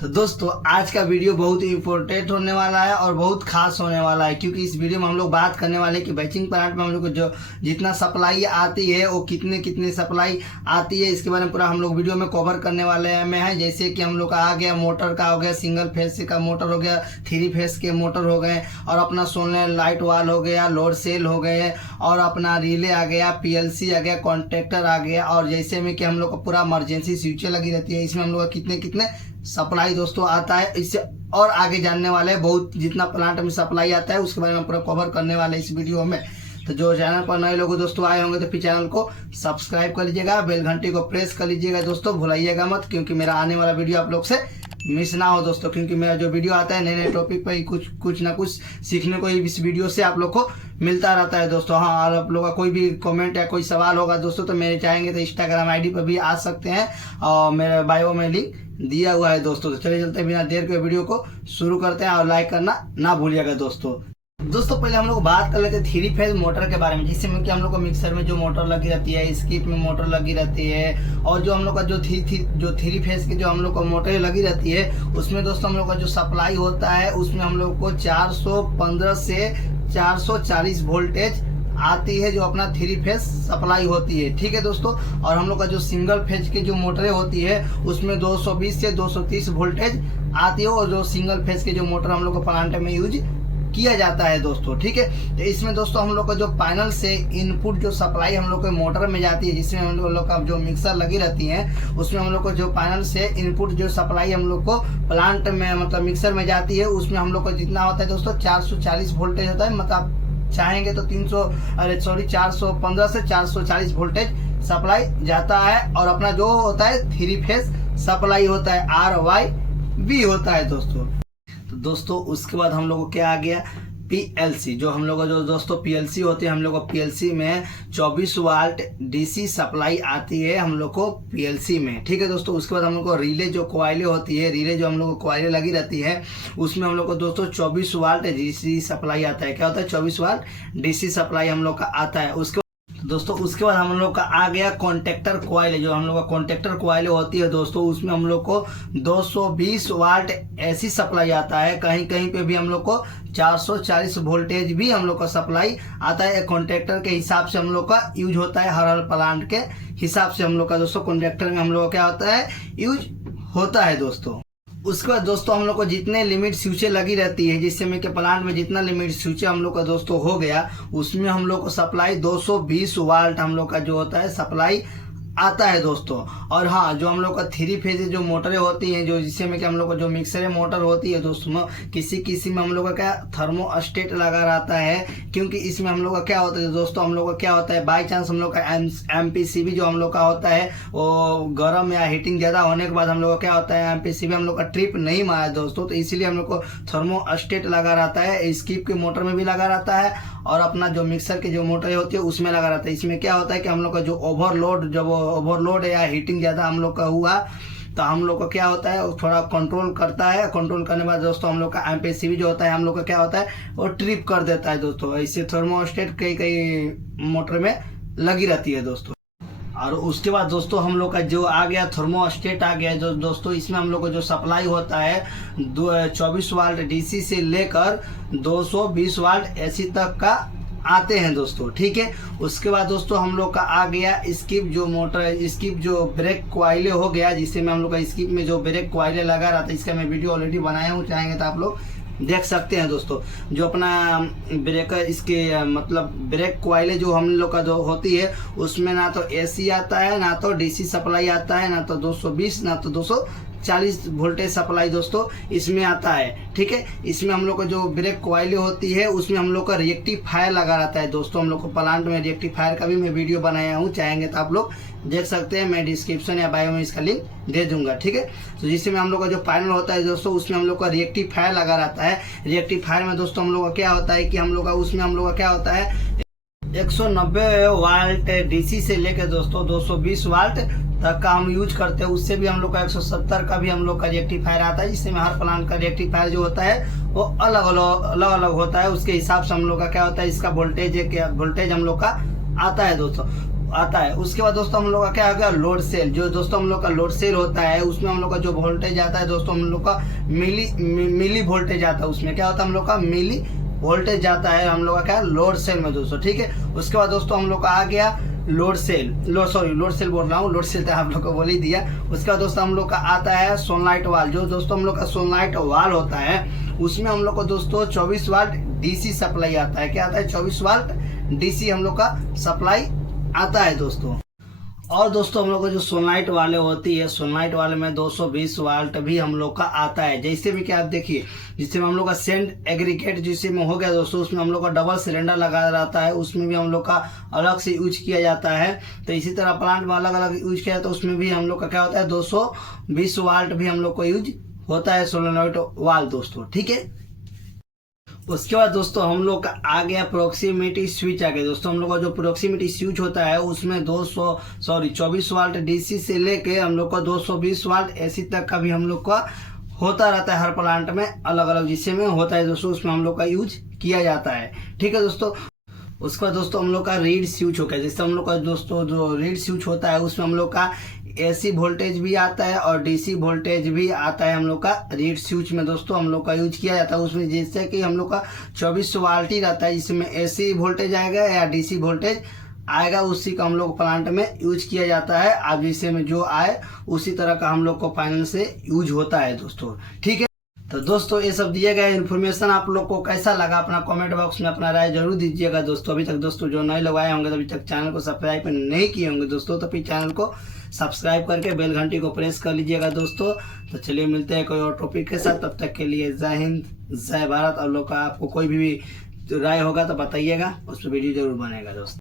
तो दोस्तों आज का वीडियो बहुत ही इम्पोर्टेंट होने वाला है और बहुत खास होने वाला है, क्योंकि इस वीडियो में हम लोग बात करने वाले हैं कि बैचिंग प्लांट में हम लोग को जो जितना सप्लाई आती है वो कितने कितने सप्लाई आती है, इसके बारे में पूरा हम लोग वीडियो में कवर करने वाले हैं। जैसे कि हम लोग का आ गया मोटर का, हो गया सिंगल फेस का मोटर, हो गया 3 फेस के मोटर हो गए, और अपना सोलर लाइट वाल हो गया, लोड सेल हो गए, और अपना रिले आ गया, PLC आ गया, कॉन्ट्रैक्टर आ गया, और जैसे में कि हम लोग को पूरा इमरजेंसी स्विचें लगी रहती है, इसमें हम लोग का कितने कितने सप्लाई दोस्तों आता है। इससे और आगे जानने वाले हैं, बहुत जितना प्लांट में सप्लाई आता है उसके बारे में पूरा कवर करने वाले हैं इस वीडियो में। तो जो चैनल पर नए लोग दोस्तों आए होंगे तो फिर चैनल को सब्सक्राइब कर लीजिएगा, बेल घंटी को प्रेस कर लीजिएगा दोस्तों, भुलाइएगा मत, क्योंकि मेरा आने वाला वीडियो आप लोग से मिस ना हो दोस्तों। क्योंकि मेरा जो वीडियो आता है नए नए टॉपिक पर कुछ ना कुछ सीखने को इस वीडियो से आप लोग को मिलता रहता है दोस्तों। हाँ, और आप लोग का कोई भी कमेंट या कोई सवाल होगा दोस्तों तो मेरे चाहेंगे तो इंस्टाग्राम ID पर भी आ सकते हैं, और मेरे बायो में लिंक दिया हुआ है दोस्तों। तो चलिए चलते बिना देर के वीडियो को शुरू करते हैं, और लाइक करना ना भूलिएगा दोस्तों। पहले हम लोग बात कर लेते हैं 3 फेज मोटर के बारे में, जिसमें कि हम लोग को मिक्सर में जो मोटर लगी रहती है, स्किप में मोटर लगी रहती है, और जो हम लोग का जो 3 फेज की जो हम लोग को मोटर लगी रहती है उसमें दोस्तों हम लोग का जो सप्लाई होता है उसमें हम लोग को 415 से 440 वोल्टेज आती है, जो अपना 3 फेज सप्लाई होती है। ठीक है दोस्तों। और हम लोग का जो सिंगल फेज की जो मोटरें होती है उसमें 220 से 230 वोल्टेज आती है, और जो सिंगल फेज के जो मोटर हम लोग को प्लांट में यूज किया जाता है दोस्तों। ठीक है। तो इसमें दोस्तों हम लोग का जो पैनल से इनपुट जो सप्लाई हम लोग के मोटर में जाती है, जिसमें हम लोग का जो मिक्सर लगी रहती है उसमें हम लोग को जो पैनल से इनपुट जो सप्लाई हम लोग को प्लांट में मतलब मिक्सर में जाती है, उसमें हम लोग को जितना होता है दोस्तों 440 वोल्टेज होता है। मतलब चाहेंगे तो 415 से 440 वोल्टेज सप्लाई जाता है, और अपना जो होता है 3 फेज सप्लाई होता है, RYB होता है दोस्तों। तो दोस्तों उसके बाद हम लोग को क्या आ गया, PLC। जो हम लोग जो दोस्तों PLC होती है, हम लोग को PLC में 24 वाल्ट DC सप्लाई आती है हम लोग को PLC में। ठीक है दोस्तों। उसके बाद हम लोग को रिले जो कोयले होती है, रिले जो हम लोग को कोयले लगी रहती है उसमें हम लोग को दोस्तों 24 वाल्ट DC सप्लाई आता है। क्या होता है, 24 वाल्ट DC सप्लाई हम लोग का आता है। उसके बाद हम लोग का आ गया कॉन्ट्रैक्टर कोयले। जो हम लोग का कॉन्ट्रैक्टर कोयले होती है दोस्तों उसमें हम लोग को 220 वाल्ट ऐसी सप्लाई आता है। कहीं कहीं पे भी हम लोग को 440 वोल्टेज भी हम लोग का सप्लाई आता है। कॉन्ट्रैक्टर के हिसाब से हम लोग का यूज होता है, हर प्लांट के हिसाब से हम लोग का दोस्तों कॉन्ट्रैक्टर में हम लोग का क्या होता है, यूज होता है दोस्तों। उसके बाद दोस्तों हम लोग को जितने लिमिट स्विचें लगी रहती है, जिससे में के प्लांट में जितना लिमिट स्विचें हम लोग का दोस्तों हो गया, उसमें हम लोग को सप्लाई 220 वाल्ट हम लोग का जो होता है सप्लाई आता है दोस्तों। और हाँ, जो हम लोग का 3 फेज जो मोटरें होती हैं, जो जिससे में कि हम लोग का जो मिक्सर मोटर होती है दोस्तों, किसी में हम लोग का क्या थर्मोस्टेट लगा रहता है, क्योंकि इसमें हम लोग का क्या होता है दोस्तों, हम लोग का क्या होता है बाई चांस हम लोग का MPCB जो हम लोग का होता है वो गर्म या हीटिंग ज्यादा होने के बाद हम लोग का क्या होता है MPCB हम लोग का ट्रिप नहीं मारा दोस्तों, तो इसीलिए हम लोग को थर्मोस्टेट लगा रहता है। स्किप के मोटर में भी लगा रहता है, और अपना जो मिक्सर की जो मोटर होती है उसमें लगा रहता है। इसमें क्या होता है कि हम लोग का जो ओवरलोड या हीटिंग ज्यादा हम लोग का हुआ तो हम लोग का क्या होता है थोड़ा कंट्रोल करता है। कंट्रोल करने के बाद दोस्तों हम लोग का MPCB जो होता है हम लोग का क्या होता है वो ट्रिप कर देता है दोस्तों। इससे थर्मोस्टेट कई मोटर में लगी रहती है दोस्तों। और उसके बाद दोस्तों हम लोग का जो आ गया थर्मोस्टेट आ गया जो दोस्तों, इसमें हम लोग को जो सप्लाई होता है 24 वाल्ट DC से लेकर 220 वाल्ट AC तक का आते हैं दोस्तों। ठीक है। उसके बाद दोस्तों हम लोग का आ गया स्किप जो मोटर है, स्किप जो ब्रेक कोयले हो गया, जिससे में हम लोग का स्किप में जो ब्रेक कोयले लगा रहा था, इसका मैं वीडियो ऑलरेडी बनाया हूँ, चाहेंगे तो आप लोग देख सकते हैं दोस्तों। जो अपना ब्रेकर इसके मतलब ब्रेक कोयले जो हम लोग का जो होती है उसमें ना तो AC आता है, ना तो DC सप्लाई आता है, ना तो 220 ना तो 240 वोल्टेज सप्लाई दोस्तों इसमें आता है। ठीक है। इसमें हम लोग का जो ब्रेक कोयले होती है उसमें हम लोग का रेक्टिफायर लगा रहता है दोस्तों। हम लोग को प्लांट में रेक्टिफायर का भी मैं वीडियो बनाया हूँ, चाहेंगे तो आप लोग देख सकते हैं, मैं डिस्क्रिप्शन या बायो में इसका लिंक दे दूंगा। ठीक है। तो जिसमें हम लोग का जो पैनल होता है दोस्तों उसमें हम लोग का रेक्टिफायर लगा रहता है। रेक्टिफायर में दोस्तों हम लोग का क्या होता है कि हम लोग का उसमें हम लोग का क्या होता है 190 वाल्ट DC से लेकर दोस्तों 220 वाल्ट तक का हम यूज करते हैं। उससे भी हम लोग का 170 का भी हम लोग का रेक्टिफायर आता है, जिससे में हर प्लांट का रेक्टिफायर जो होता है वो अलग अलग होता है। उसके हिसाब से हम लोग का क्या होता है इसका वोल्टेज हम लोग का आता है दोस्तों। आता है। उसके बाद दोस्तों हम लोग का क्या हो गया, लोड सेल। जो दोस्तों हम लोग का लोड सेल होता है उसमें हम लोग का जो वोल्टेज आता है दोस्तों हम लोग का मिली वोल्टेज आता है। उसमें क्या होता है, हम लोग का मिली वोल्टेज जाता है हम लोग का क्या, लोड सेल में दोस्तों, ठीक है। उसके बाद दोस्तों हम लोग का आ गया लोड सेल बोल रहा हूँ, लोड सेल तो आप लोग को बोल ही दिया। उसके बाद दोस्तों हम लोग का आता है सोलनाइट वाल। जो दोस्तों हम लोग का सोलनाइट वाल होता है उसमें हम लोग को दोस्तों 24 वाट डीसी सप्लाई आता है। क्या आता है, 24 वाट डीसी हम लोग का सप्लाई आता है दोस्तों। और दोस्तों हम लोग को जो सोलनाइट वाले होती है, सोलनाइट वाले में 220 वाल्ट भी हम लोग का आता है। जैसे भी क्या आप देखिए, जिससे हम लोग का सेंड एग्रीगेट जिससे में हो गया दोस्तों, उसमें हम लोग का डबल सिलेंडर लगा रहता है, उसमें भी हम लोग का अलग से यूज किया जाता है। तो इसी तरह प्लांट में अलग अलग यूज किया जाता है, उसमें भी हम लोग का क्या होता है 220 वाल्ट भी हम लोग को यूज होता है सोलनॉइड वाल दोस्तों, ठीक है। उसके बाद दोस्तों हम लोग का आ गया प्रोक्सीमिटी स्विच। आ गया दोस्तों, हम लोग का जो प्रोक्सीमिटी स्विच होता है उसमें 24 वाल्ट डीसी से लेके हम लोग का 220 वाल्ट एसी तक का भी हम लोग का होता रहता है। हर प्लांट में अलग अलग जिससे में होता है दोस्तों, उसमें हम लोग का यूज किया जाता है, ठीक है दोस्तों। उसके बाद दोस्तों हम लोग का रीड स्विच हो गया। जैसे हम लोग का दोस्तों जो रीड स्विच होता है उसमें हम लोग का एसी वोल्टेज भी आता है और डीसी वोल्टेज भी आता है। हम लोग का रीड स्विच में दोस्तों हम लोग का यूज किया जाता है। उसमें जैसे कि हम लोग का 24 वाल्ट ही रहता है, जिसमें एसी वोल्टेज आएगा या डीसी वोल्टेज आएगा, उसी का हम लोग प्लांट में यूज किया जाता है। अब जिससे में जो आए उसी तरह का हम लोग को फाइनल से यूज होता है दोस्तों, ठीक है। तो दोस्तों ये सब दिए गए इन्फॉर्मेशन आप लोग को कैसा लगा, अपना कमेंट बॉक्स में अपना राय जरूर दीजिएगा दोस्तों। अभी तक दोस्तों जो नए लोग आए होंगे, अभी तक चैनल को सब्सक्राइब नहीं किए होंगे दोस्तों, तो फिर चैनल को सब्सक्राइब करके बेल घंटी को प्रेस कर लीजिएगा दोस्तों। तो चलिए मिलते हैं कोई और टॉपिक के साथ, तब तक के लिए जय हिंद जय भारत। और लोग का आपको कोई भी राय होगा तो बताइएगा, उस पर वीडियो जरूर बनेगा दोस्तों।